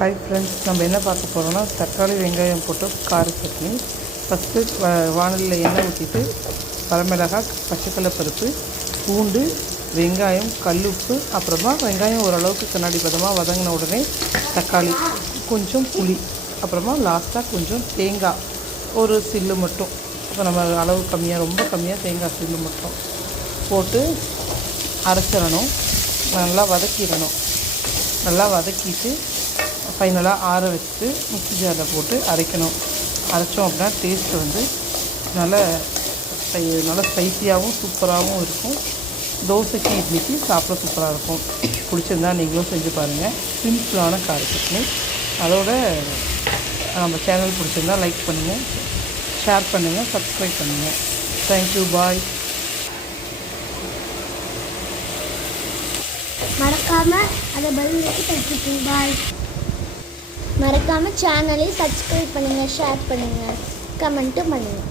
Hi friends, நம்ம என்ன பார்க்க போகிறோம்னா தக்காளி வெங்காயம் போட்டு கார சட்னி. ஃபஸ்ட்டு வானலியில் எண்ணெய் ஊற்றிட்டு வரமிளகாய், பச்சைக்கடலை பருப்பு, பூண்டு, வெங்காயம், கல்லுப்பு, அப்புறமா வெங்காயம் ஓரளவுக்கு கண்ணாடி பதமாக வதங்கின உடனே தக்காளி, கொஞ்சம் புளி, அப்புறமா லாஸ்ட்டாக கொஞ்சம் தேங்காய் ஒரு சில்லு மட்டும், இப்போ நம்ம அளவு கம்மியாக, ரொம்ப கம்மியாக தேங்காய் சில்லு மட்டும் போட்டு அரைச்சிடணும். நல்லா வதக்கிடணும். நல்லா வதக்கிட்டு ஃபைனலாக ஆற வச்சுட்டு மிக்ஸி ஜாரில் போட்டு அரைக்கணும். அரைச்சோம் அப்படின்னா டேஸ்ட்டு நல்லா ஸ்பைஸியாகவும் சூப்பராகவும் இருக்கும். தோசைக்கு, இட்லிக்கு சாப்பிட சூப்பராக இருக்கும். பிடிச்சிருந்தா நீங்களும் செஞ்சு பாருங்கள். சிம்பிளான கார சட்னி. அதோட நம்ம சேனல் பிடிச்சிருந்தா லைக் பண்ணுங்கள், ஷேர் பண்ணுங்கள், சப்ஸ்கிரைப் பண்ணுங்கள். தேங்க்யூ, பாய். மறக்காமல் அதை பெல் வச்சு தட்டுங்க. பாய். மறக்காமல் சேனலை சப்ஸ்கிரைப் பண்ணுங்கள், ஷேர் பண்ணுங்கள், கமெண்ட்டும் பண்ணுங்கள்.